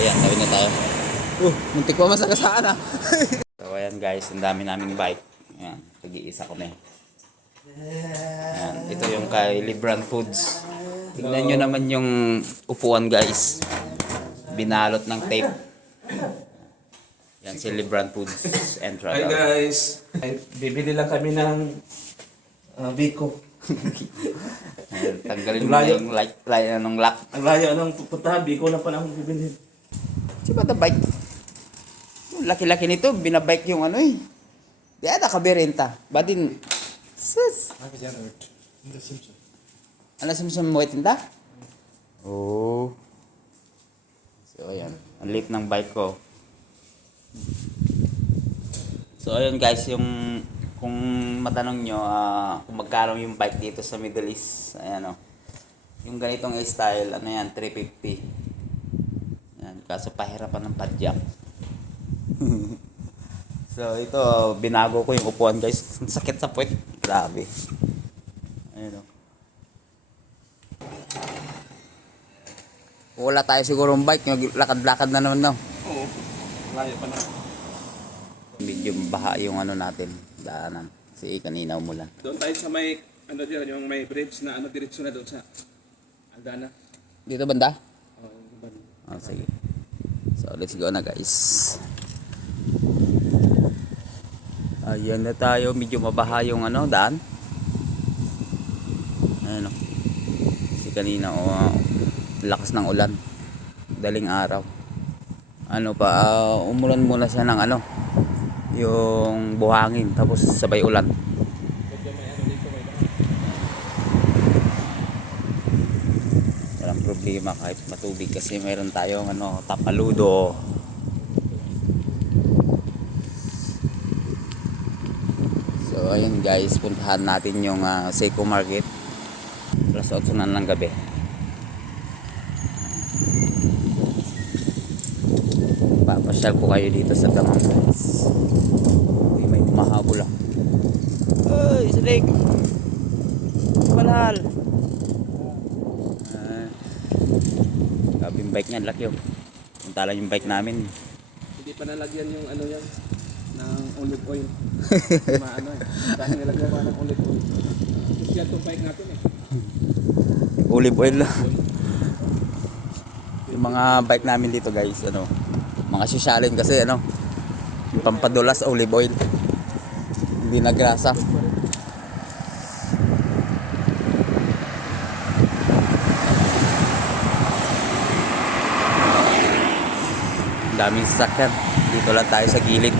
ayan, tawid na tayo. Muntik pa masagasaan ah. So ayan guys, ang dami naming bike. Ayan, nag-iisa ko na eh. Ayan, ito yung kay Libran Foods. Tingnan nyo naman yung upuan guys. Binalot ng tape. Yan si Libran Foods entrance. Hi guys! Bibili lang kami ng Biko. Tanggalin mo na yung lock. Ang layo ng pupuntahan, Biko na pa lang bibili. Si ba the bike? Yung laki-laki nito, binabike yung ano eh. Di ada kabirenta. Badin. Sus. Ano Simpson mo itinda? Oh. So ayan. Ang liit ng bike ko. So ayun guys, yung kung matanong nyo kung magkano yung bike dito sa Middle East, ayan o. Yung ganitong style, ano yan, 350. Ayan, kaso pahirapan ng padjak. So ito, binago ko yung upuan guys. Sakit sa puwet. Grabe. Ayan o. Wala tayo siguro ng bike, lakad-lakad na naman no. Oo, layo pa na. Medyo baha yung ano natin, daanan. Kasi kanina umulan. Doon tayo sa may, ano dyan, yung may bridge na ano, diretso na doon sa Aldana. Dito banda? Oo, Sige. So let's go na guys. Ayan na tayo, medyo mabaha yung ano, daan. Ayan o. Kasi kanina lakas ng ulan. Daling araw. Ano pa, umulan muna siya ng ano, yung buhangin tapos sabay ulan. Walang problema kahit matubig kasi meron tayong ano, tapaludo. So ayun guys, puntahan natin yung Seiko Market. Alas 8 na ng gabi. Papasyal ko kayo dito sa Damang guys. May mahabol lang. Ay, salig! Malhal! Grabe yung bike niya, laki oh. Punta lang yung bike namin. Hindi pa nalagyan yung ano yan, ng olive oil. Maano eh. Dahil nilagyan pa ng olive oil. Kasi yan itong bike natin eh. Olive oil lang. Yung mga bike namin dito guys, ano, mga sosyalin kasi ano, pampadulas olive oil. Hindi na grasa. Daming sasakyan. Dito lang tayo sa gilid.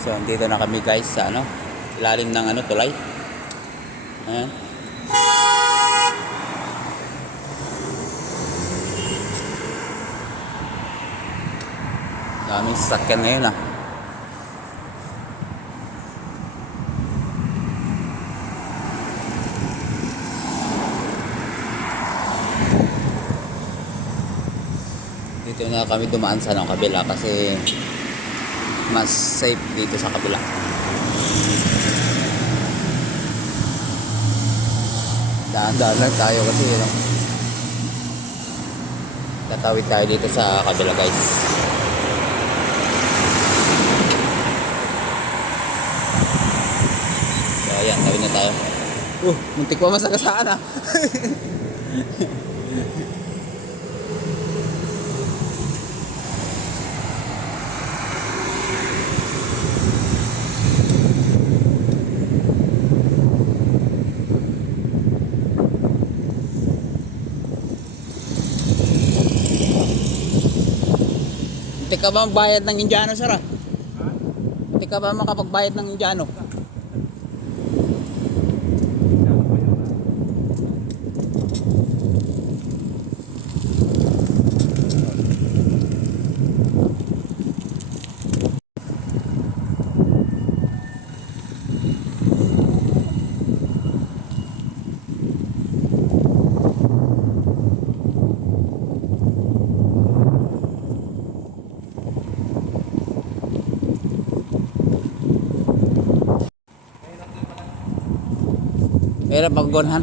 So, dito na kami guys sa ano, ilalim ng ano, tulay. Ayan. Daming sasakyan ngayon ah. Dito na kami dumaan sa kabila kasi mas safe dito sa kabila. Daan-daan lang tayo kasi ano, tatawid tayo dito sa kabila guys. So ayan, tawid na tayo. Muntik pa masagasaan ah. Muntik ka ba magbayad ng Indiano, sir? Muntik ka ba makapagbayad ng Indiano? Pero paggunhan.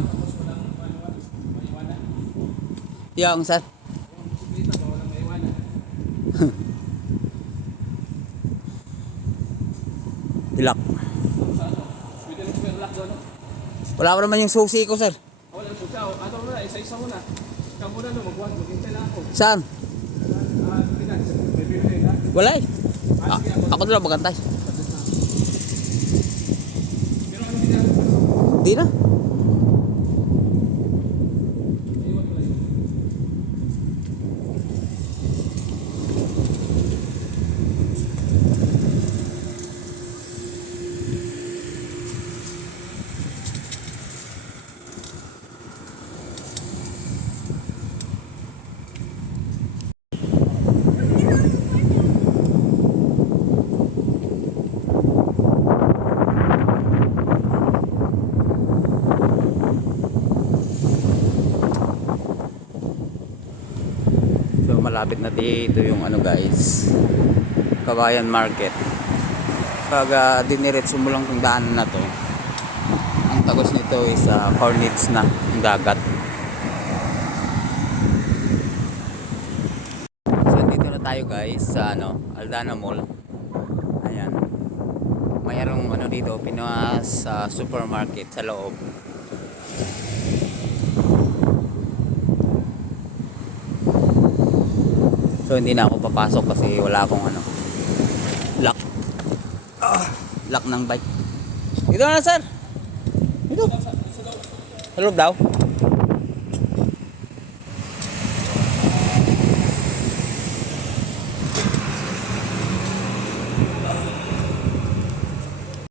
Yung sir. Ilak. Pwede na super lock doon, no? Wala pa naman yung susi ko, sir. Wala po siya. Ano muna, isa-isa muna. Ikaw muna, no? Maghintay lang ako. Saan? Pinas, may bibili na. Wala eh. Ako na lang magantay. Pero ano ginagawa ko? Di na. Iwan ko lang. So malapit na dito yung ano guys, Kabayan Market. Pag diniretso mo lang tong daanan na to, ang tagos nito is Cornets na, yung dagat. So dito na tayo guys sa ano, Aldana Mall. Ayan. Mayroong ano dito, Pinas supermarket sa loob. So hindi na ako papasok kasi wala akong ano, lock. Lock ng bike. Dito na sir. Dito. Sa loob daw.